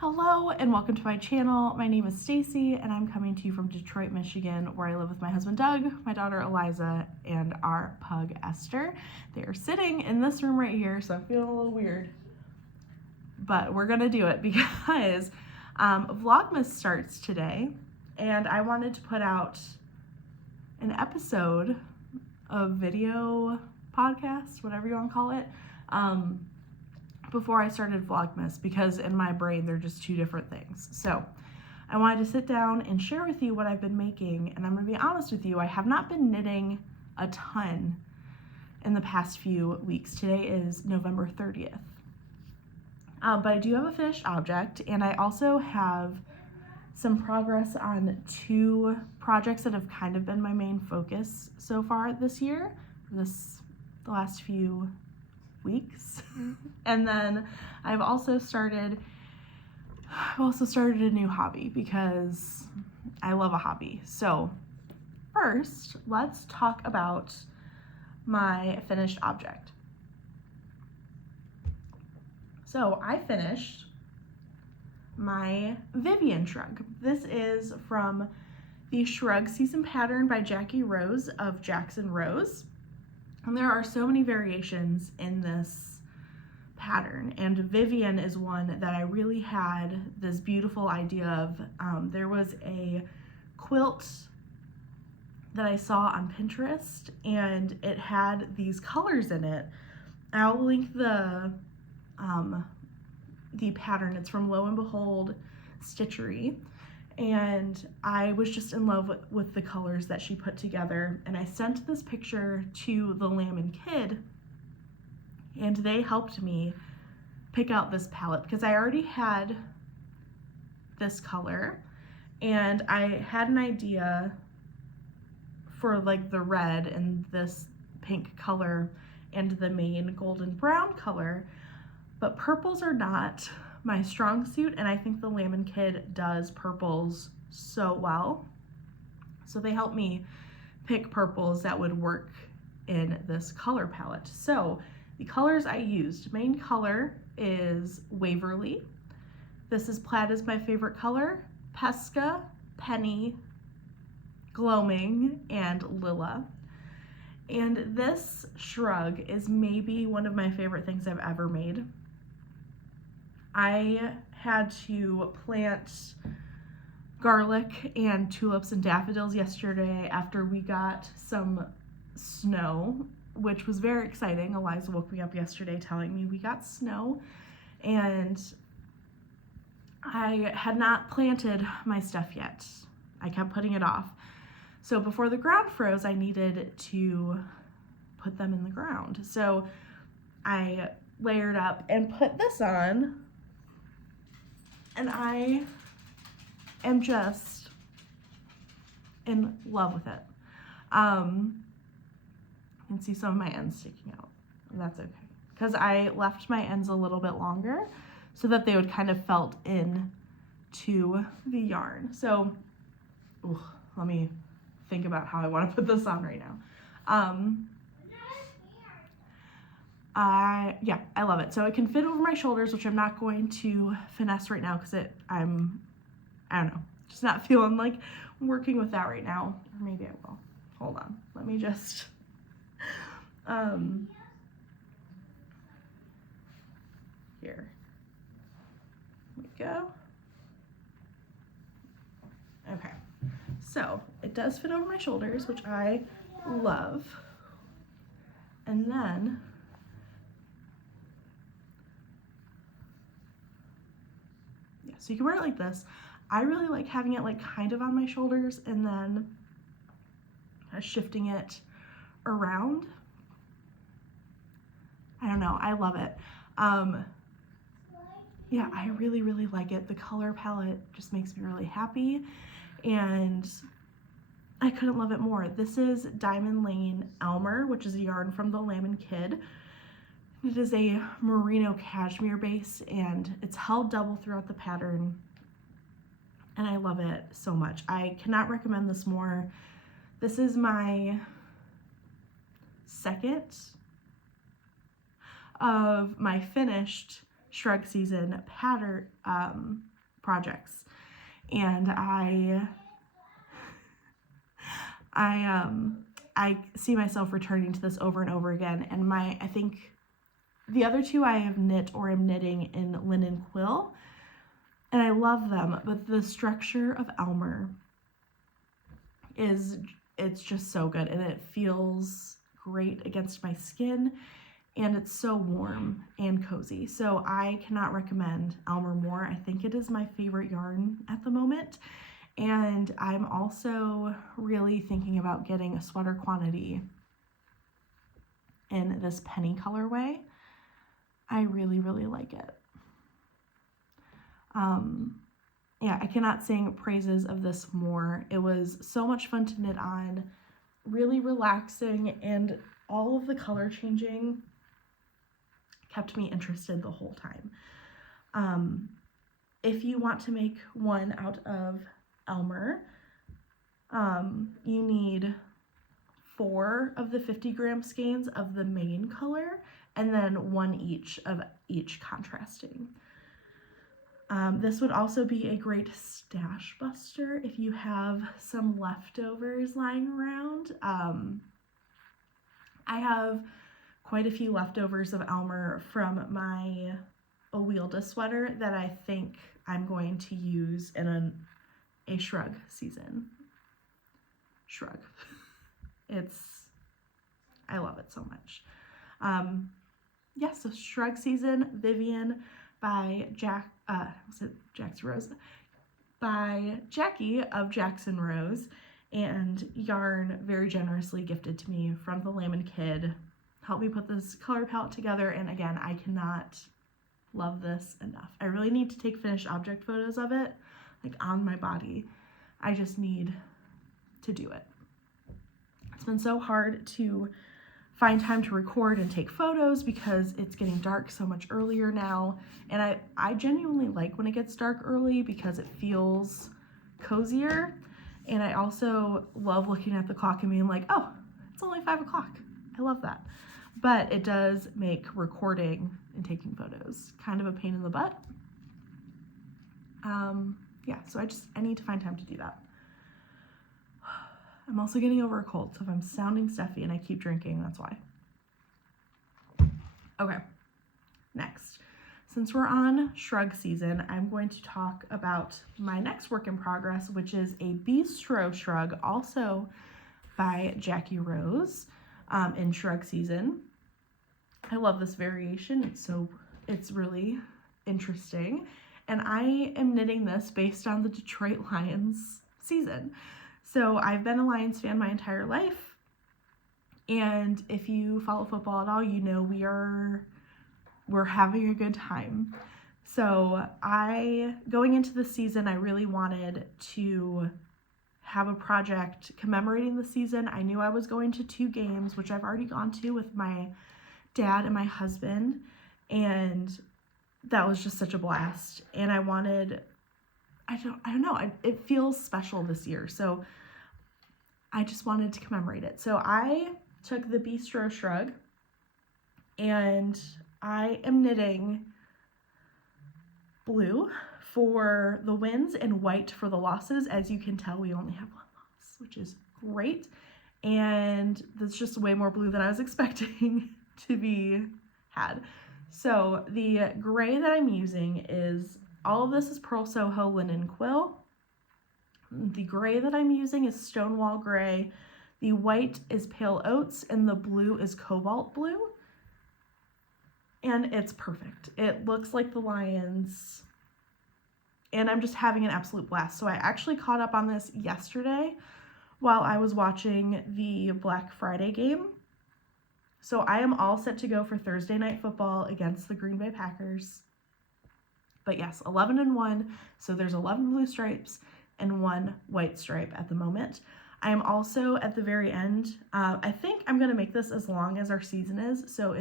Hello and welcome to my channel. My name is Stacy and I'm coming to you from Detroit, Michigan, where I live with my husband Doug, my daughter Eliza, and our pug Esther. They are sitting in this room right here, so I'm feeling a little weird. But we're gonna do it because Vlogmas starts today and I wanted to put out an episode of video podcast, whatever you want to call it, before I started Vlogmas, because in my brain they're just two different things. So I wanted to sit down and share with you what I've been making, and I'm going to be honest with you, I have not been knitting a ton in the past few weeks. Today is November 30th. But I do have a finished object, and I also have some progress on two projects that have kind of been my main focus so far this year, the last few weeks. And then I've also started a new hobby because I love a hobby. So first, let's talk about my finished object. So I finished my Vivian shrug. This is from the Shrug season pattern by Jackie Rose of Jackson Rose. And there are so many variations in this pattern, and Vivian is one that I really had this beautiful idea of. There was a quilt that I saw on Pinterest, and it had these colors in it. I'll link the pattern. It's from Lo and Behold Stitchery, and I was just in love with the colors that she put together, and I sent this picture to the Laine kid, and they helped me pick out this palette because I already had this color, and I had an idea for like the red and this pink color and the main golden brown color, but purples are not my strong suit, and I think the Laine kid does purples so well. So they helped me pick purples that would work in this color palette. So the colors I used, main color is Waverly. This is Plaid is my favorite color, Pesca, Penny, Gloaming, and Lilla. And this shrug is maybe one of my favorite things I've ever made. I had to plant garlic and tulips and daffodils yesterday after we got some snow, which was very exciting. Eliza woke me up yesterday telling me we got snow, and I had not planted my stuff yet. I kept putting it off. So before the ground froze, I needed to put them in the ground. So I layered up and put this on, and I am just in love with it. You can see some of my ends sticking out, and that's okay, because I left my ends a little bit longer so that they would kind of felt in to the yarn. So, let me think about how I want to put this on right now. I love it. So it can fit over my shoulders, which I'm not going to finesse right now because I don't know, just not feeling like working with that right now. Or maybe I will. Hold on. Let me just, here we go. Okay. So it does fit over my shoulders, which I love. And then so you can wear it like this. I really like having it like kind of on my shoulders and then shifting it around. I don't know, I love it. Yeah, I really, really like it. The color palette just makes me really happy, and I couldn't love it more. This is Diamond Lane Elmer, which is a yarn from the Laine kid. It is a merino cashmere base, and it's held double throughout the pattern, and I love it so much. I cannot recommend this more. This is my second of my finished Shrug season pattern projects, and I see myself returning to this over and over again. And I think the other two I have knit or am knitting in linen quill, and I love them, but the structure of Elmer it's just so good, and it feels great against my skin, and it's so warm and cozy. So I cannot recommend Elmer more. I think it is my favorite yarn at the moment. And I'm also really thinking about getting a sweater quantity in this penny colorway. I really, really like it. Yeah, I cannot sing praises of this more. It was so much fun to knit on, really relaxing, and all of the color changing kept me interested the whole time. If you want to make one out of Elmer, you need 4 of the 50-gram skeins of the main color, and then 1 each of each contrasting. This would also be a great stash buster if you have some leftovers lying around. I have quite a few leftovers of Elmer from my Owilda sweater that I think I'm going to use in a Shrug season. Shrug. I love it so much. Yeah, so Shrug Season-Vivienne by by Jackie of Jackson Rose, and yarn very generously gifted to me from the Laine Kid. Helped me put this color palette together, and again, I cannot love this enough. I really need to take finished object photos of it, like on my body. I just need to do it. It's been so hard to find time to record and take photos because it's getting dark so much earlier now, and I genuinely like when it gets dark early because it feels cozier, and I also love looking at the clock and being like, oh, it's only 5 o'clock. I love that. But it does make recording and taking photos kind of a pain in the butt. Yeah, so I need to find time to do that. I'm also getting over a cold, so if I'm sounding stuffy and I keep drinking, that's why. Okay, next. Since we're on Shrug season, I'm going to talk about my next work in progress, which is a Bistro shrug, also by Jackie Rose, in Shrug season. I love this variation. It's really interesting, and I am knitting this based on the Detroit Lions season. So I've been a Lions fan my entire life, and if you follow football at all, you know we're having a good time. So going into the season, I really wanted to have a project commemorating the season. I knew I was going to 2 games, which I've already gone to with my dad and my husband, and that was just such a blast. And I wanted, I don't know, it feels special this year, so I just wanted to commemorate it. So I took the Bistro shrug, and I am knitting blue for the wins and white for the losses. As you can tell, we only have 1 loss, which is great, and that's just way more blue than I was expecting to be had. So the gray that I'm using is, all of this is Purl Soho linen quill. The gray that I'm using is Stonewall gray. The white is pale oats, and the blue is cobalt blue. And it's perfect. It looks like the Lions, and I'm just having an absolute blast. So I actually caught up on this yesterday while I was watching the Black Friday game. So I am all set to go for Thursday night football against the Green Bay Packers. But yes, 11-1, so there's 11 blue stripes and 1 white stripe at the moment. I am also at the very end. I think I'm going to make this as long as our season is. So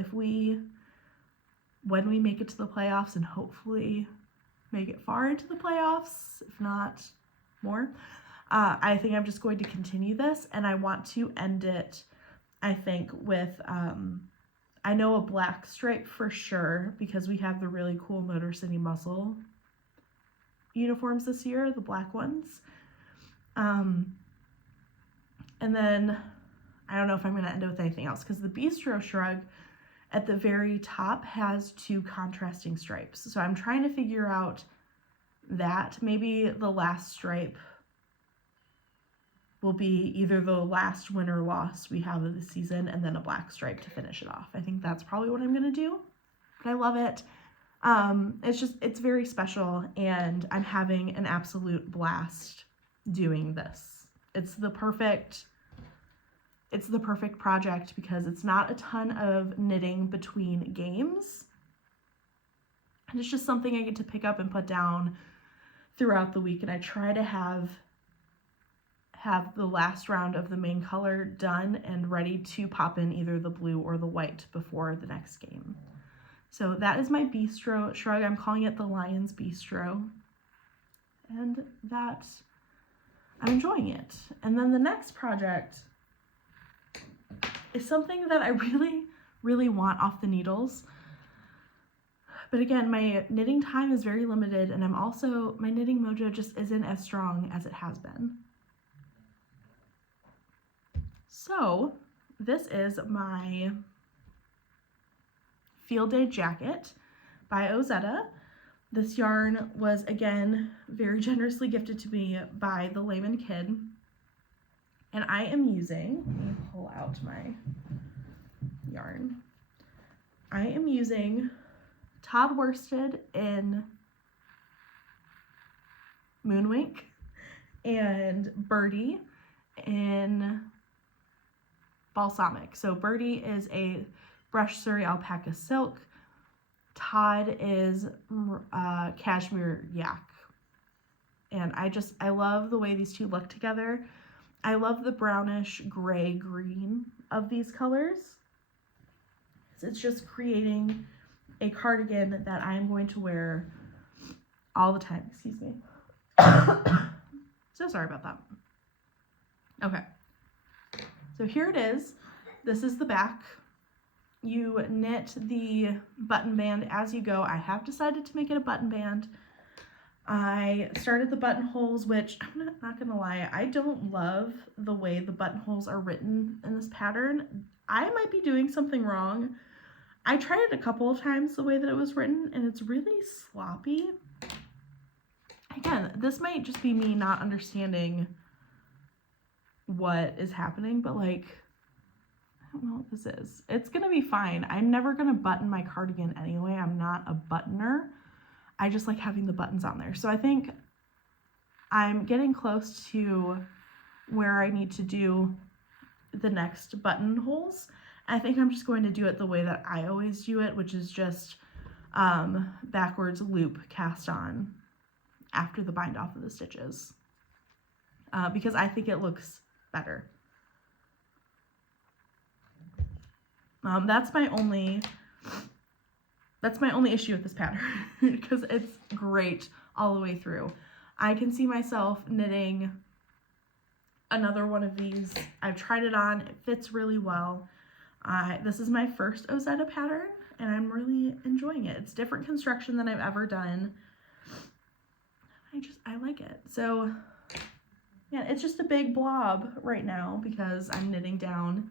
when we make it to the playoffs, and hopefully make it far into the playoffs, if not more, I think I'm just going to continue this, and I want to end it, I think, with I know a black stripe for sure because we have the really cool Motor City Muscle uniforms this year, the black ones. And then I don't know if I'm going to end it with anything else because the Bistro Shrug at the very top has 2 contrasting stripes. So I'm trying to figure out that. Maybe the last stripe will be either the last win or loss we have of the season and then a black stripe to finish it off. I think that's probably what I'm going to do, but I love it. It's very special and I'm having an absolute blast doing this. It's the perfect project because it's not a ton of knitting between games. And it's just something I get to pick up and put down throughout the week. And I try to have the last round of the main color done and ready to pop in either the blue or the white before the next game. So that is my Bistro Shrug. I'm calling it the Lion's Bistro. And that, I'm enjoying it. And then the next project is something that I really, really want off the needles. But again, my knitting time is very limited and my knitting mojo just isn't as strong as it has been. So this is my Field Day Jacket by Ozetta. This yarn was, again, very generously gifted to me by the Laine kid. And I am using, let me pull out my yarn. I am using Todd Worsted in Moonwink and Birdie in Balsamic. So Birdie is a brush Surrey alpaca silk. Todd is cashmere yak. And I love the way these two look together. I love the brownish gray green of these colors. It's just creating a cardigan that I'm going to wear all the time. Excuse me. So sorry about that. Okay. So here it is. This is the back. You knit the button band as you go. I have decided to make it a button band. I started the buttonholes, which I'm not gonna lie, I don't love the way the buttonholes are written in this pattern. I might be doing something wrong. I tried it a couple of times the way that it was written, and it's really sloppy. Again, this might just be me not understanding what is happening, but like, I don't know what this is. It's gonna be fine. I'm never gonna button my cardigan anyway. I'm not a buttoner. I just like having the buttons on there. So I think I'm getting close to where I need to do the next buttonholes. I think I'm just going to do it the way that I always do it, which is just backwards loop cast on after the bind off of the stitches, because I think it looks better. That's my only issue with this pattern because it's great all the way through. I can see myself knitting another one of these. I've tried it on, it fits really well. This is my first Ozetta pattern and I'm really enjoying it. It's different construction than I've ever done. I like it. So yeah, it's just a big blob right now because I'm knitting down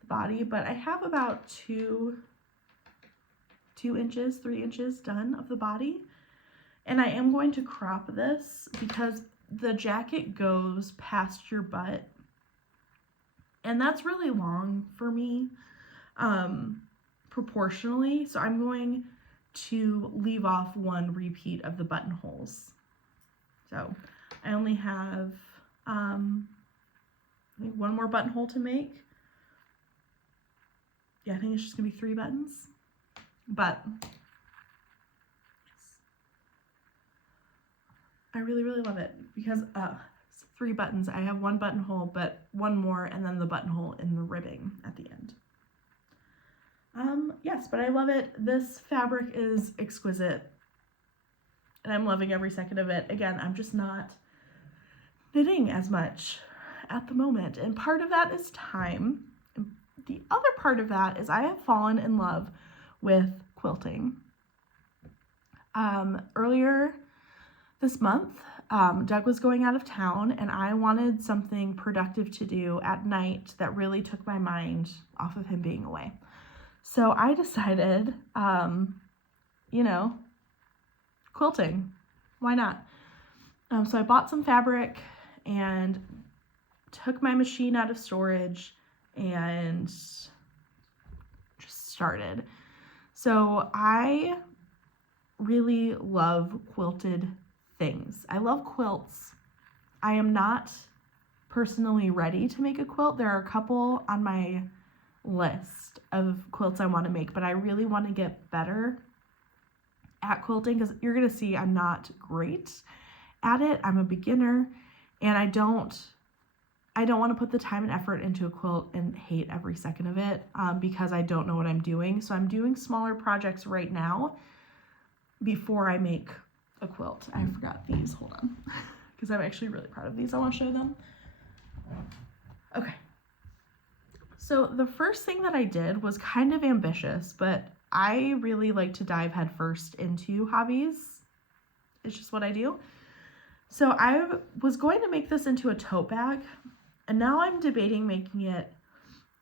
the body, but I have about 3 inches done of the body. And I am going to crop this because the jacket goes past your butt. And that's really long for me, proportionally. So I'm going to leave off 1 repeat of the buttonholes. So I only have I think 1 more buttonhole to make. Yeah, I think it's just gonna be 3 buttons. But yes, I really, really love it because 3 buttons. I have 1 buttonhole, but 1 more, and then the buttonhole in the ribbing at the end. Yes, but I love it. This fabric is exquisite, and I'm loving every second of it. Again, I'm just not knitting as much at the moment, and part of that is time. the other part of that is I have fallen in love with quilting. Earlier this month, Doug was going out of town and I wanted something productive to do at night that really took my mind off of him being away. So I decided, quilting. Why not? So I bought some fabric and took my machine out of storage and just started. So I really love quilted things. I love quilts. I am not personally ready to make a quilt. There are a couple on my list of quilts I want to make, but I really want to get better at quilting because you're going to see I'm not great at it. I'm a beginner and I don't want to put the time and effort into a quilt and hate every second of it because I don't know what I'm doing. So I'm doing smaller projects right now before I make a quilt. I forgot these. Hold on. Because I'm actually really proud of these. I want to show them. Okay. So the first thing that I did was kind of ambitious, but I really like to dive headfirst into hobbies. It's just what I do. So I was going to make this into a tote bag, and now I'm debating making it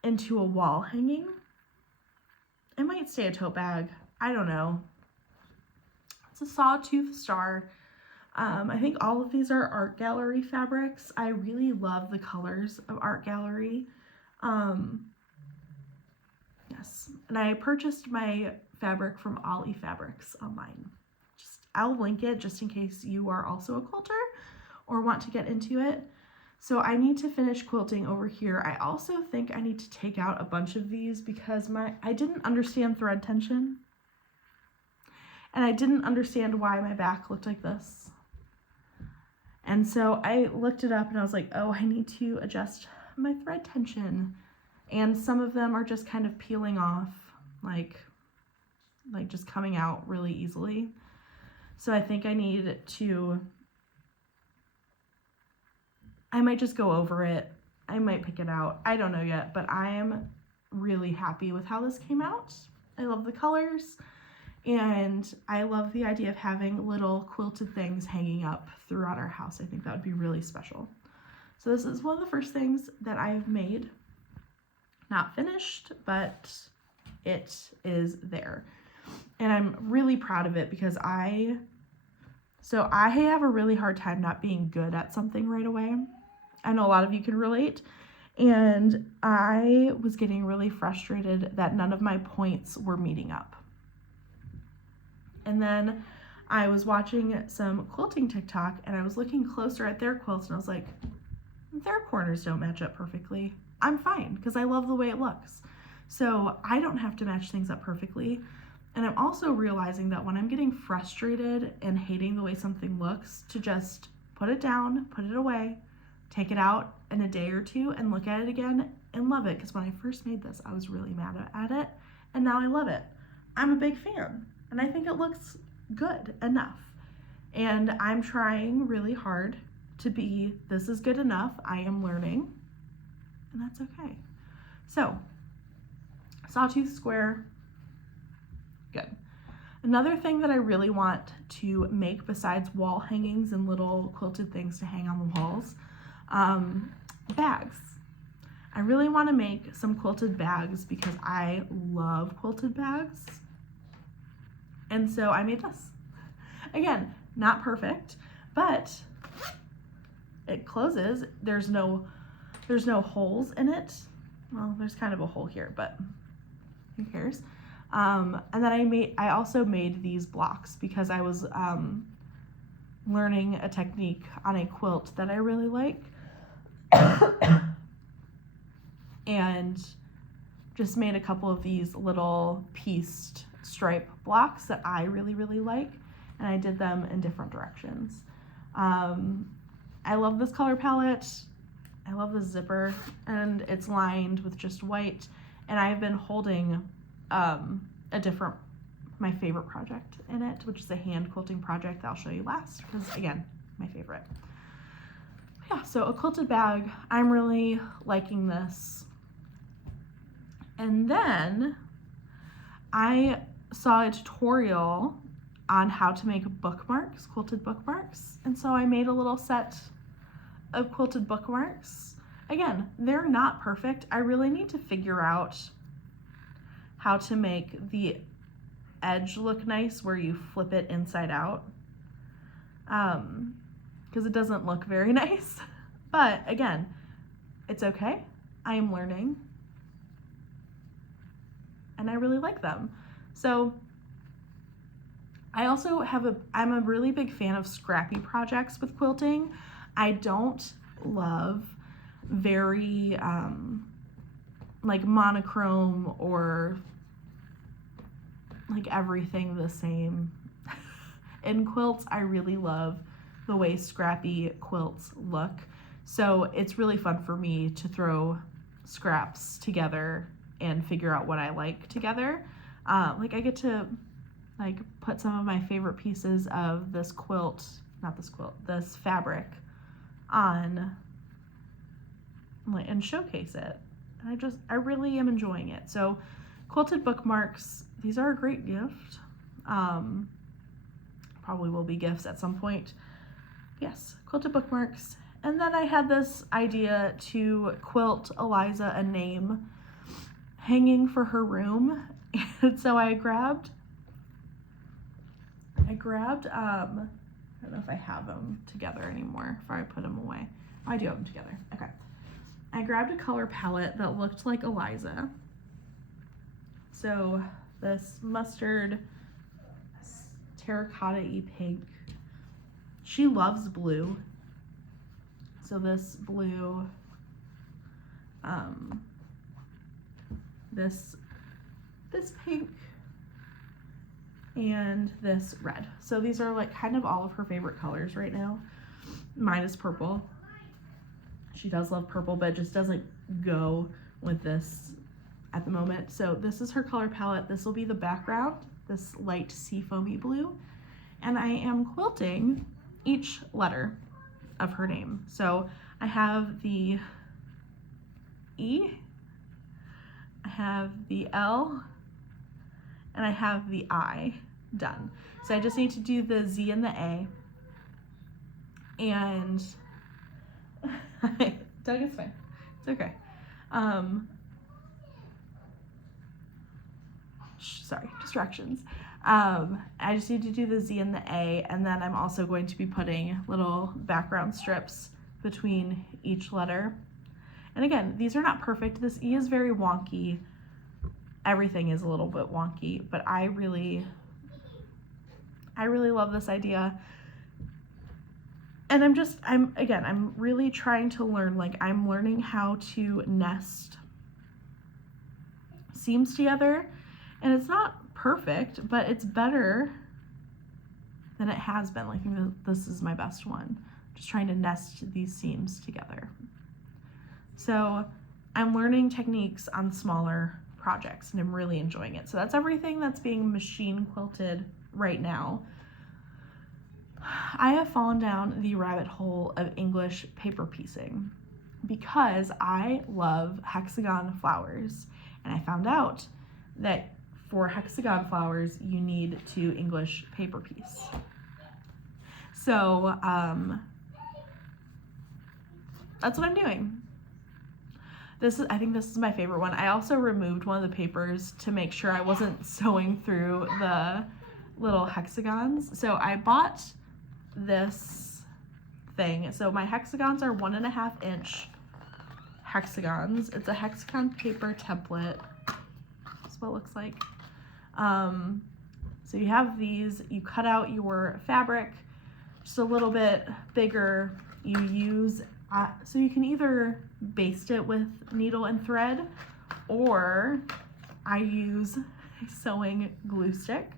into a wall hanging. It might stay a tote bag. I don't know. It's a sawtooth star. I think all of these are art gallery fabrics. I really love the colors of art gallery. Yes, and I purchased my fabric from Ollie Fabrics online. I'll link it just in case you are also a quilter or want to get into it. So I need to finish quilting over here. I also think I need to take out a bunch of these because I didn't understand thread tension. And I didn't understand why my back looked like this. And so I looked it up and I was like, oh, I need to adjust my thread tension. And some of them are just kind of peeling off, like just coming out really easily. So I think I need to, I might just go over it. I might pick it out. I don't know yet, but I am really happy with how this came out. I love the colors and I love the idea of having little quilted things hanging up throughout our house. I think that would be really special. So this is one of the first things that I've made. Not finished, but it is there. And I'm really proud of it because I have a really hard time not being good at something right away. I know a lot of you can relate. And I was getting really frustrated that none of my points were meeting up. And then I was watching some quilting TikTok and I was looking closer at their quilts and I was like, their corners don't match up perfectly. I'm fine because I love the way it looks. So I don't have to match things up perfectly. And I'm also realizing that when I'm getting frustrated and hating the way something looks, to just put it down, put it away, take it out in a day or two and look at it again and love it. Because when I first made this, I was really mad at it and now I love it. I'm a big fan and I think it looks good enough. And I'm trying really hard to be, this is good enough. I am learning and that's okay. So, sawtooth square. Good. Another thing that I really want to make besides wall hangings and little quilted things to hang on the walls, bags. I really want to make some quilted bags because I love quilted bags. And so I made this. Again, not perfect, but it closes. There's no holes in it. Well, there's kind of a hole here, but who cares? And then I also made these blocks because I was learning a technique on a quilt that I really like. And just made a couple of these little pieced stripe blocks that I really, really like. And I did them in different directions. I love this color palette. I love the zipper and it's lined with just white. And I've been holding my favorite project in it, which is a hand quilting project that I'll show you last because again, my favorite. Yeah, so a quilted bag. I'm really liking this. And then I saw a tutorial on how to make bookmarks, quilted bookmarks. And so I made a little set of quilted bookmarks. Again, they're not perfect. I really need to figure out how to make the edge look nice where you flip it inside out. Because it doesn't look very nice. But again, it's okay. I am learning. And I really like them. So I also I'm a really big fan of scrappy projects with quilting. I don't love very like monochrome or like everything the same. In quilts, I really love the way scrappy quilts look. So it's really fun for me to throw scraps together and figure out what I like together. Like I get to like put some of my favorite pieces of this this fabric on like, and showcase it. And I really am enjoying it. So quilted bookmarks, these are a great gift. Probably will be gifts at some point. Yes, quilted bookmarks. And then I had this idea to quilt Eliza a name hanging for her room. And so I grabbed, I don't know if I have them together anymore, if I put them away. I do have them together, okay. I grabbed a color palette that looked like Eliza. So this mustard, terracotta-y pink. She loves blue. So this blue, this pink, and this red. So these are like kind of all of her favorite colors right now. Mine is purple. She does love purple, but it just doesn't go with this at the moment. So this is her color palette. This will be the background, this light sea foamy blue. And I am quilting each letter of her name. So I have the E, I have the L, and I have the I done. So I just need to do the Z and the A. And Doug, it's fine. It's okay. Sorry, distractions. I just need to do the Z and the A, and then I'm also going to be putting little background strips between each letter. And again, these are not perfect. This E is very wonky. Everything is a little bit wonky, but I really love this idea. And I'm really trying to learn, like I'm learning how to nest seams together, and it's not perfect, but it's better than it has been. Like this is my best one. Just trying to nest these seams together. So I'm learning techniques on smaller projects and I'm really enjoying it. So that's everything that's being machine quilted right now. I have fallen down the rabbit hole of English paper piecing because I love hexagon flowers, and I found out that for hexagon flowers you need to English paper piece. So that's what I'm doing. I think this is my favorite one. I also removed one of the papers to make sure I wasn't sewing through the little hexagons. So I bought this thing. So my hexagons are 1.5 inch hexagons. It's a hexagon paper template. That's what it looks like. So you have these, you cut out your fabric just a little bit bigger. You use, so you can either baste it with needle and thread, or I use a sewing glue stick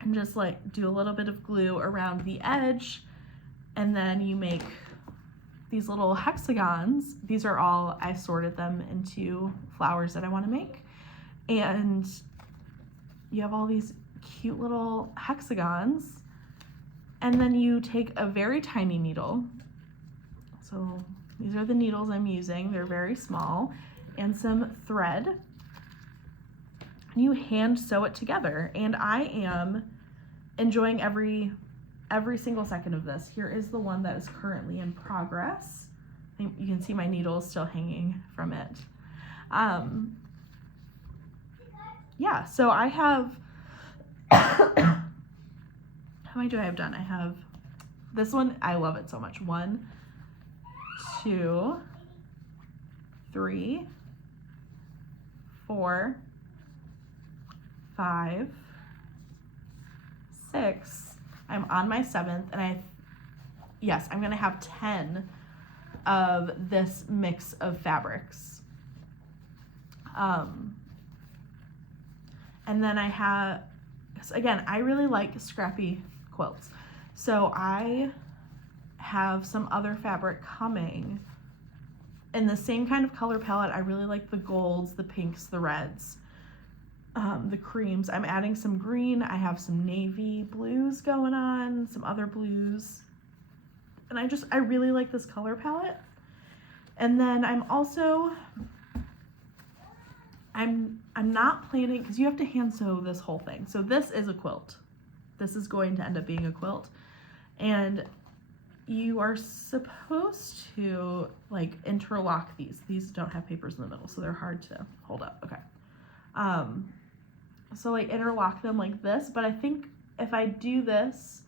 and just like do a little bit of glue around the edge, and then you make these little hexagons. These are all, I sorted them into flowers that I want to make, and you have all these cute little hexagons, and then you take a very tiny needle. So these are the needles I'm using. They're very small, and some thread. And you hand sew it together, and I am enjoying every single second of this. Here is the one that is currently in progress. You can see my needle is still hanging from it. Yeah, so I have, how many do I have done? I have this one, I love it so much. 1, 2, 3, 4, 5, 6. I'm on my 7th, and yes, I'm gonna have 10 of this mix of fabrics. And then I have, again, I really like scrappy quilts. So I have some other fabric coming in the same kind of color palette. I really like the golds, the pinks, the reds, the creams. I'm adding some green. I have some navy blues going on, some other blues. And I really like this color palette. And then I'm also, I'm not planning, because you have to hand sew this whole thing. So this is a quilt. This is going to end up being a quilt. And you are supposed to like interlock these. These don't have papers in the middle, so they're hard to hold up. Okay. So like interlock them like this, but I think if I do this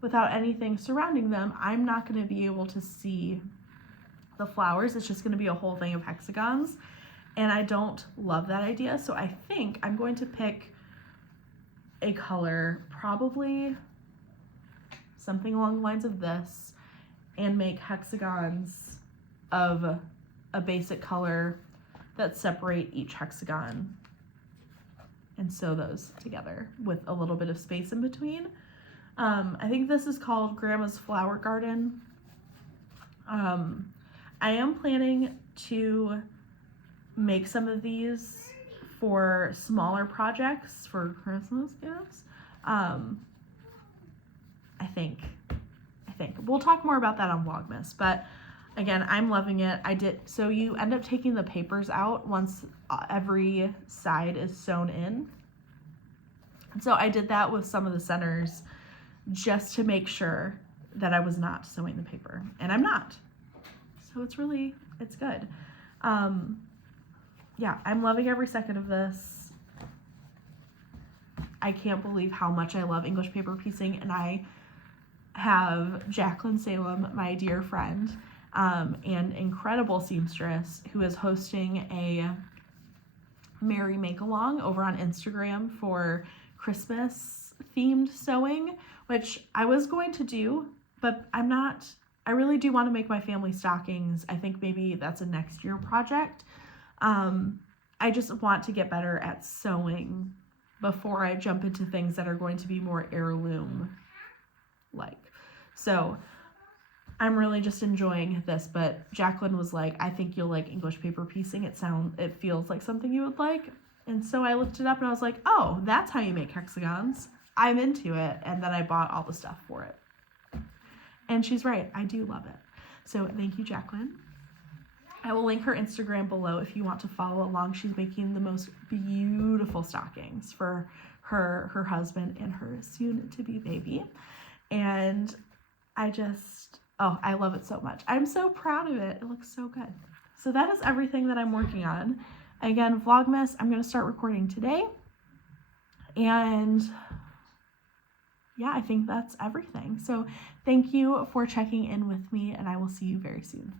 without anything surrounding them, I'm not going to be able to see the flowers. It's just going to be a whole thing of hexagons, and I don't love that idea. So I think I'm going to pick a color, probably something along the lines of this, and make hexagons of a basic color that separate each hexagon, and sew those together with a little bit of space in between. I think this is called Grandma's Flower Garden. I am planning to make some of these for smaller projects for Christmas gifts. I think we'll talk more about that on Vlogmas, but again, I'm loving it. So you end up taking the papers out once every side is sewn in. And so I did that with some of the centers just to make sure that I was not sewing the paper, and I'm not. So it's good. Yeah, I'm loving every second of this. I can't believe how much I love English paper piecing, and I have Jacqueline Salem, my dear friend, and incredible seamstress, who is hosting a Merry Make-Along over on Instagram for Christmas themed sewing, which I was going to do, but I really do want to make my family stockings. I think maybe that's a next year project. I just want to get better at sewing before I jump into things that are going to be more heirloom-like. So I'm really just enjoying this, but Jacqueline was like, I think you'll like English paper piecing. It feels like something you would like. And so I looked it up and I was like, oh, that's how you make hexagons. I'm into it. And then I bought all the stuff for it. And she's right. I do love it. So thank you, Jacqueline. I will link her Instagram below if you want to follow along. She's making the most beautiful stockings for her husband and her soon-to-be baby. And I love it so much. I'm so proud of it. It looks so good. So that is everything that I'm working on. Again, Vlogmas, I'm going to start recording today. And yeah, I think that's everything. So thank you for checking in with me, and I will see you very soon.